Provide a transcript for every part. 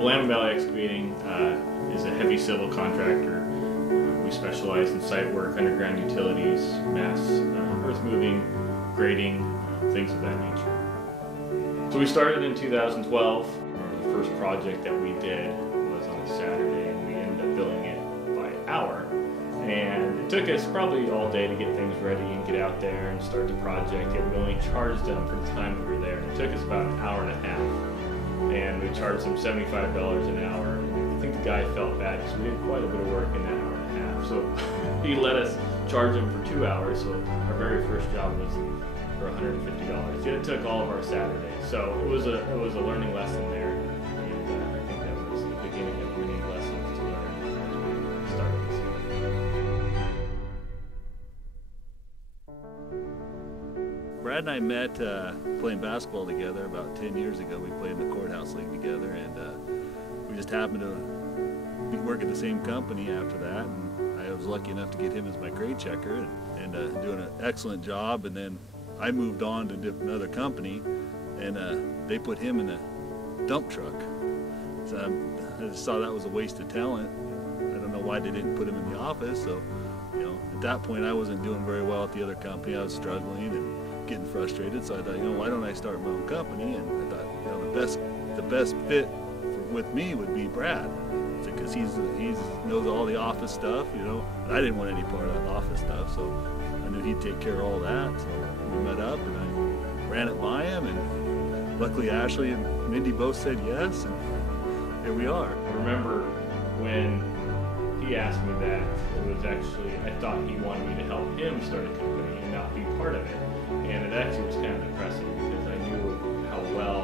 Willamette Valley Excavating is a heavy civil contractor. We specialize in site work, underground utilities, mass earth moving, grading, things of that nature. So we started in 2012. The first project that we did was on a Saturday, and we ended up billing it by hour. And it took us probably all day to get things ready and get out there and start the project, and we only charged them for the time we were there. It took us about an hour and a half, and we charged them $75 an hour. And I think the guy felt bad because we did quite a bit of work in that hour and a half. So he let us charge him for 2 hours, so our very first job was for $150. Yet it took all of our Saturdays. So it was a learning lesson there, and I think that was the beginning of many lessons to learn as we started this. Brad and I met playing basketball together about 10 years ago. We played in the courthouse league together, and we just happened to work at the same company after that. And I was lucky enough to get him as my grade checker and doing an excellent job. And then I moved on to another company, and they put him in a dump truck. So I just saw that was a waste of talent. I don't know why they didn't put him in the office. So, you know, at that point I wasn't doing very well at the other company. I was struggling and getting frustrated. So I thought, you know, why don't I start my own company? And I thought, you know, the best fit with me would be Brad, because he knows all the office stuff, you know. And I didn't want any part of that office stuff, so I knew he'd take care of all that. So we met up, and I ran it by him, and luckily Ashley and Mindy both said yes, and here we are. I remember when he asked me that, it was actually, I thought he wanted me to help him start a company and not be part of it. And it actually was kind of depressing because I knew how well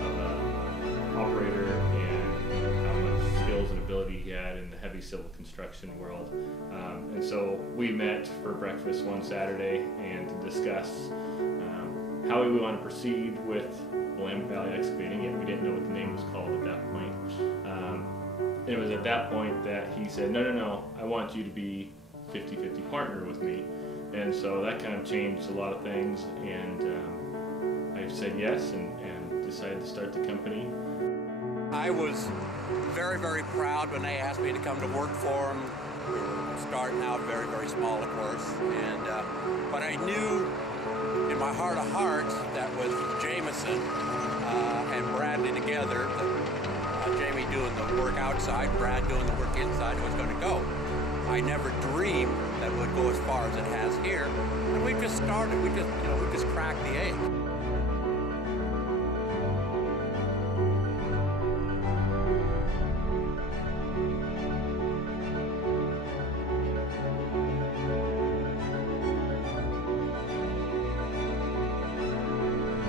of an operator and how much skills and ability he had in the heavy civil construction world. And so we met for breakfast one Saturday and to discuss how we would want to proceed with Willamette Valley Excavating. Yet we didn't know what the name was called at that point. And it was at that point that he said, no, I want you to be 50-50 partner with me. And so that kind of changed a lot of things, and I said yes and decided to start the company. I was very, very proud when they asked me to come to work for them. We were starting out very, very small, of course, and but I knew in my heart of hearts that with Jameson and Bradley together, Jamie doing the work outside, Brad doing the work inside, it was going to go. I never dreamed that it would go as far as it has here, and we just started. We just cracked the egg.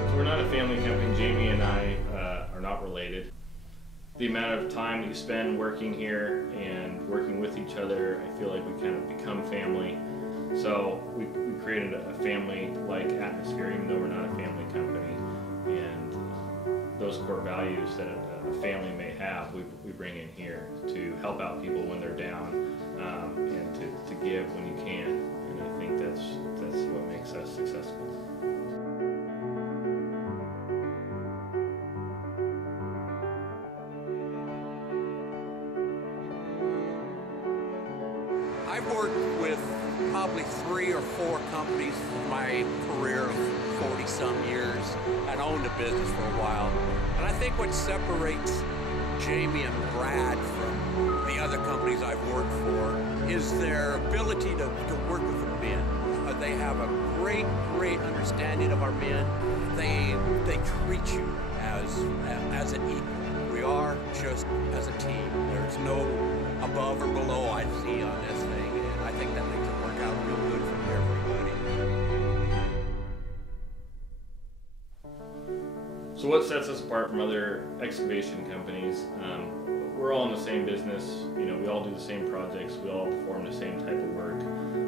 So we're not a family company. Jamie and I are not related. The amount of time that you spend working here and working with each other, I feel like we kind of become family. So we created a family-like atmosphere, even though we're not a family company. And those core values that a family may have, we bring in here to help out people when they're down, and to give when you can. And I think that's what makes us successful. I've worked with probably 3 or 4 companies in my career of 40-some years and owned a business for a while. And I think what separates Jamie and Brad from the other companies I've worked for is their ability to work with the men. They have a great understanding of our men. They treat you as an equal. We are just as a team. There's no above or below I see on this thing, and I think that makes it work out real good for everybody. So what sets us apart from other excavation companies? We're all in the same business. You know, we all do the same projects. We all perform the same type of work,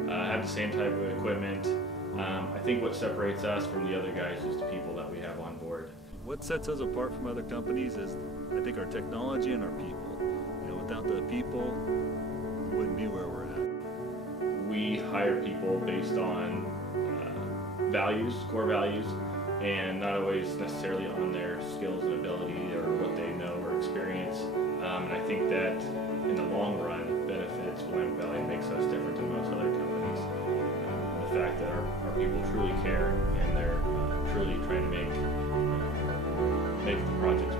have the same type of equipment. I think what separates us from the other guys is the people that we have on board. What sets us apart from other companies is, I think, our technology and our people. You know, without the people, we wouldn't be where we're at. We hire people based on values, core values, and not always necessarily on their skills and ability or what they know or experience. And I think that in the long run benefits Willamette Valley and makes us different than most other companies. The fact that our people truly care and they're truly trying to make the projects